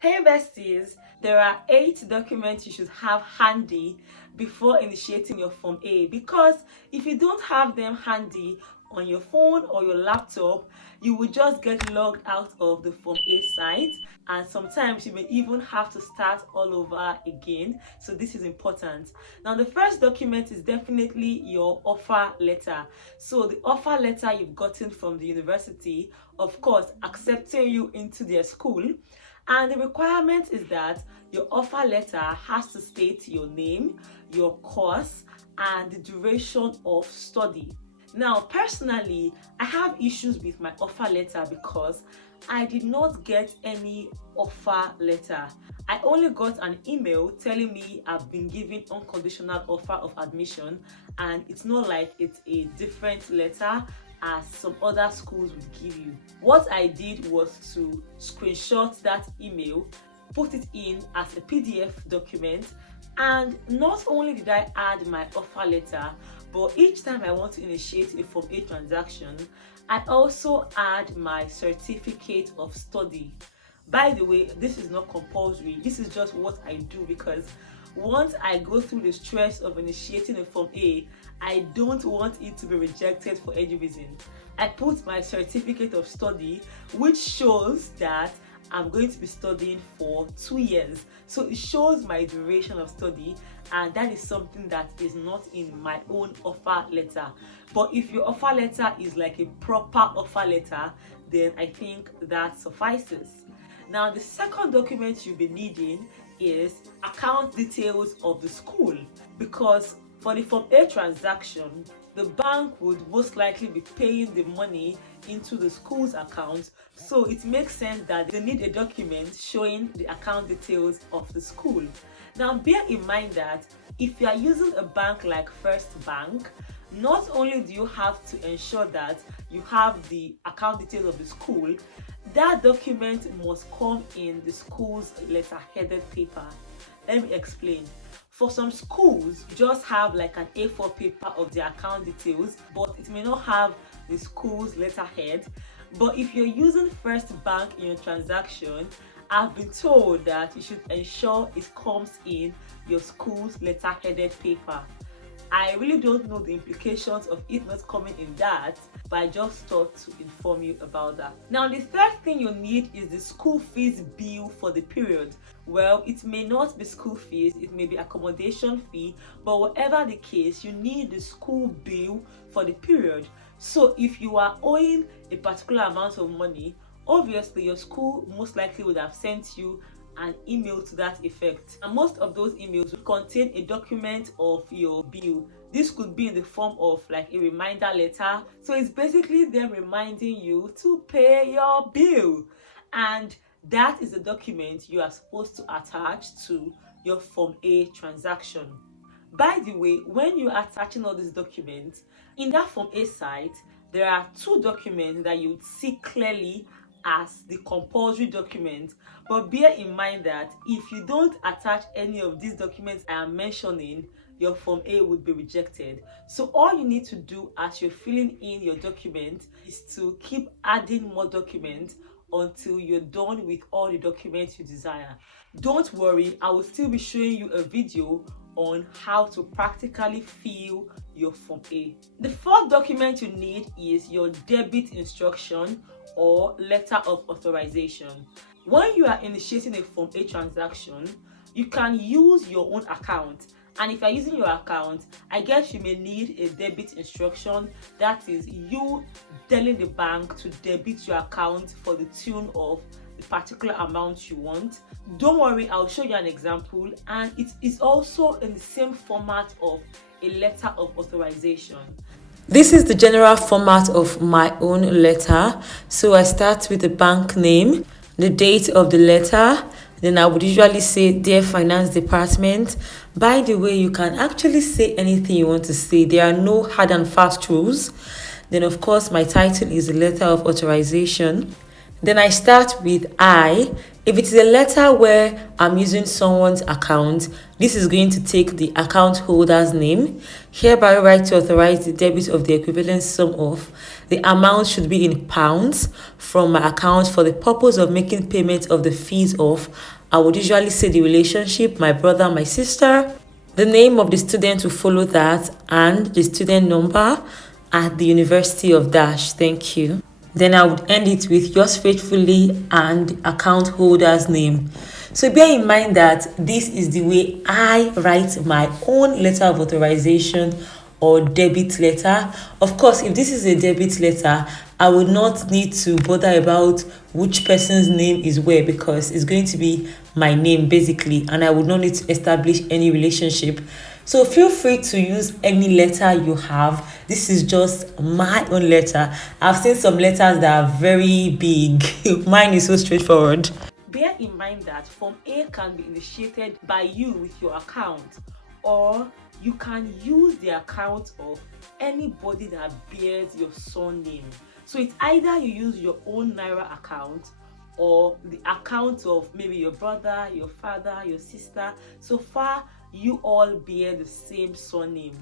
Hey besties, there are 8 documents you should have handy before initiating your Form A, because if you don't have them handy on your phone or your laptop, you will just get logged out of the Form A site, and sometimes you may even have to start all over again. So this is important. Now the first document is definitely your offer letter. So the offer letter you've gotten from the university, of course, accepting you into their school. And the requirement is that your offer letter has to state your name, your course, and the duration of study. Now, personally, I have issues with my offer letter because I did not get any offer letter. I only got an email telling me I've been given unconditional offer of admission, and it's not like it's a different letter as some other schools would give you. What I did was to screenshot that email, put it in as a PDF document, and not only did I add my offer letter, but each time I want to initiate a Form A transaction, I also add my certificate of study. By the way, this is not compulsory. This is just what I do because once I go through the stress of initiating a Form A, I don't want it to be rejected for any reason. I put my certificate of study, which shows that I'm going to be studying for 2 years. So it shows my duration of study, and that is something that is not in my own offer letter. But if your offer letter is like a proper offer letter, then I think that suffices. Now, the second document you'll be needing is account details of the school, because for the Form A transaction, the bank would most likely be paying the money into the school's account, so it makes sense that they need a document showing the account details of the school. Now, bear in mind that if you are using a bank like First Bank, not only do you have to ensure that you have the account details of the school, that document must come in the school's letter-headed paper. Let me explain. For some schools, you just have like an A4 paper of their account details, but it may not have the school's letterhead. But if you're using First Bank in your transaction, I've been told that you should ensure it comes in your school's letter-headed paper. I really don't know the implications of it not coming in that, but I just thought to inform you about that. Now, the third thing you need is the school fees bill for the period. Well, it may not be school fees, it may be accommodation fee, but whatever the case, you need the school bill for the period. So if you are owing a particular amount of money, obviously your school most likely would have sent you an email to that effect, and most of those emails will contain a document of your bill. This could be in the form of like a reminder letter, so it's basically them reminding you to pay your bill, and that is the document you are supposed to attach to your Form A transaction. By the way, when you are attaching all these documents in that Form A site, there are 2 documents that you would see clearly as the compulsory document, but bear in mind that if you don't attach any of these documents I am mentioning, your Form A would be rejected. So all you need to do as you're filling in your document is to keep adding more documents until you're done with all the documents you desire. Don't worry, I will still be showing you a video on how to practically fill your Form A. The fourth document you need is your debit instruction or letter of authorization. When you are initiating a Form A transaction, you can use your own account. And if you're using your account, I guess you may need a debit instruction. That is you telling the bank to debit your account for the tune of the particular amount you want. Don't worry, I'll show you an example, and it is also in the same format of a letter of authorization. This is the general format of my own letter. So I start with the bank name, the date of the letter, then I would usually say, "Dear Finance Department." By the way, you can actually say anything you want to say. There are no hard and fast rules. Then, of course, my title is the letter of authorization. Then I start with I, If it is a letter where I'm using someone's account, this is going to take the account holder's name. Hereby write to authorize the debit of the equivalent sum of. The amount should be in pounds from my account for the purpose of making payment of the fees of. I would usually say the relationship, my brother, my sister. The name of the student will follow that and the student number at the University of Dash. Thank you. Then I would end it with yours faithfully and account holder's name. So bear in mind that this is the way I write my own letter of authorization or debit letter. Of course, if this is a debit letter, I would not need to bother about which person's name is where, because it's going to be my name basically, and I would not need to establish any relationship. So feel free to use any letter you have. This is just my own letter. I've seen some letters that are very big. Mine is so straightforward. Bear in mind that Form A can be initiated by you with your account, or you can use the account of anybody that bears your surname. So it's either you use your own Naira account or the account of maybe your brother, your father, your sister. So far, you all bear the same surname.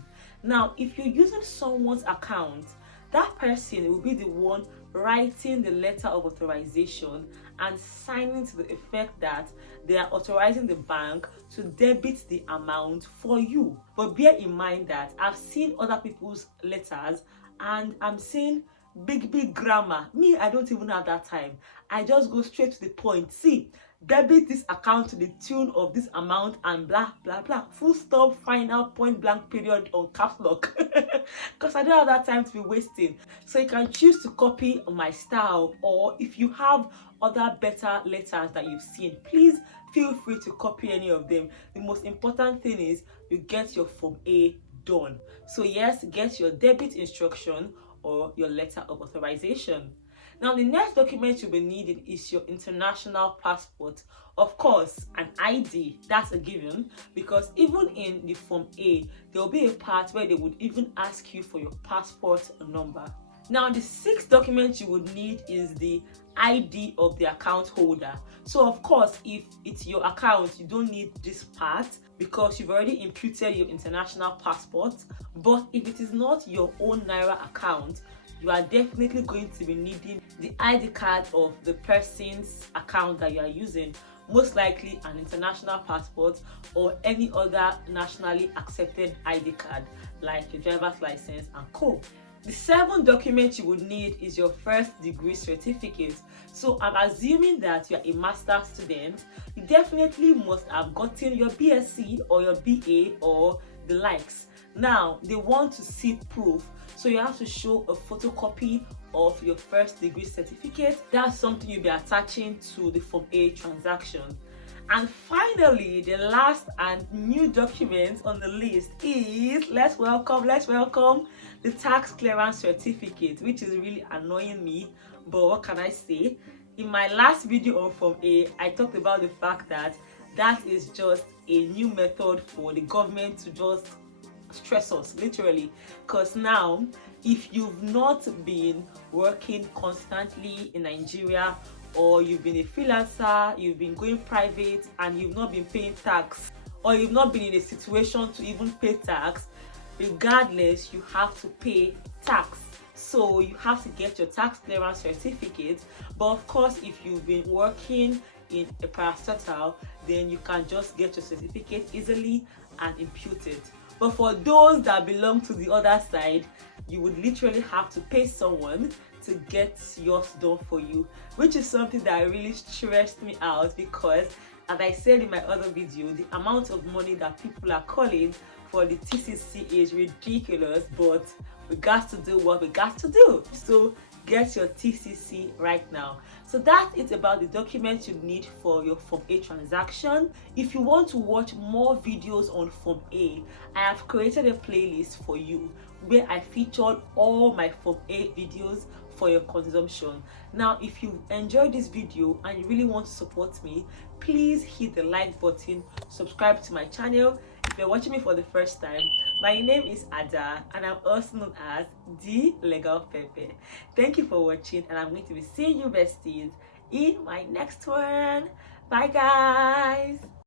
Now, if you're using someone's account, that person will be the one writing the letter of authorization and signing to the effect that they are authorizing the bank to debit the amount for you. But bear in mind that I've seen other people's letters and I'm seeing big grammar. Me, I don't even have that time. I just go straight to the point. See, debit this account to the tune of this amount and blah blah blah, full stop, final, point blank, period on caps lock. Because I don't have that time to be wasting. So you can choose to copy my style, or if you have other better letters that you've seen, please feel free to copy any of them. The most important thing is you get your Form A done. So yes, get your debit instruction or your letter of authorization. Now, the next document you'll be needing is your international passport. Of course, an ID, that's a given, because even in the Form A, there will be a part where they would even ask you for your passport number. Now, the sixth document you would need is the ID of the account holder. So, of course, if it's your account, you don't need this part because you've already imputed your international passport. But if it is not your own Naira account, you are definitely going to be needing the ID card of the person's account that you are using, most likely an international passport or any other nationally accepted ID card like your driver's license and co. The seventh document you would need is your first degree certificate. So I'm assuming that you're a master's student. You definitely must have gotten your BSc or your BA or the likes. Now, they want to see proof, so you have to show a photocopy of your first degree certificate. That's something you'll be attaching to the Form A transaction. And finally, the last and new document on the list is, let's welcome the tax clearance certificate, which is really annoying me, but what can I say? In my last video on Form A, I talked about the fact that that is just a new method for the government to just stress us, literally, because now if you've not been working constantly in Nigeria, or you've been a freelancer, you've been going private and you've not been paying tax, or you've not been in a situation to even pay tax, regardless, you have to pay tax. So you have to get your tax clearance certificate. But of course, if you've been working in a parastatal, then you can just get your certificate easily and impute it. But for those that belong to the other side, you would literally have to pay someone to get yours done for you, which is something that really stressed me out, because as I said in my other video, the amount of money that people are calling for the TCC is ridiculous, but we got to do what we got to do. So get your TCC right now. So that is about the documents you need for your Form A transaction. If you want to watch more videos on Form A, I have created a playlist for you where I featured all my Form A videos for your consumption. Now, if you enjoyed this video and you really want to support me, please hit the like button, subscribe to my channel. If you're watching me for the first time, my name is Ada and I'm also known as Thelegalpepper. Thank you for watching, and I'm going to be seeing you besties in my next one. Bye guys.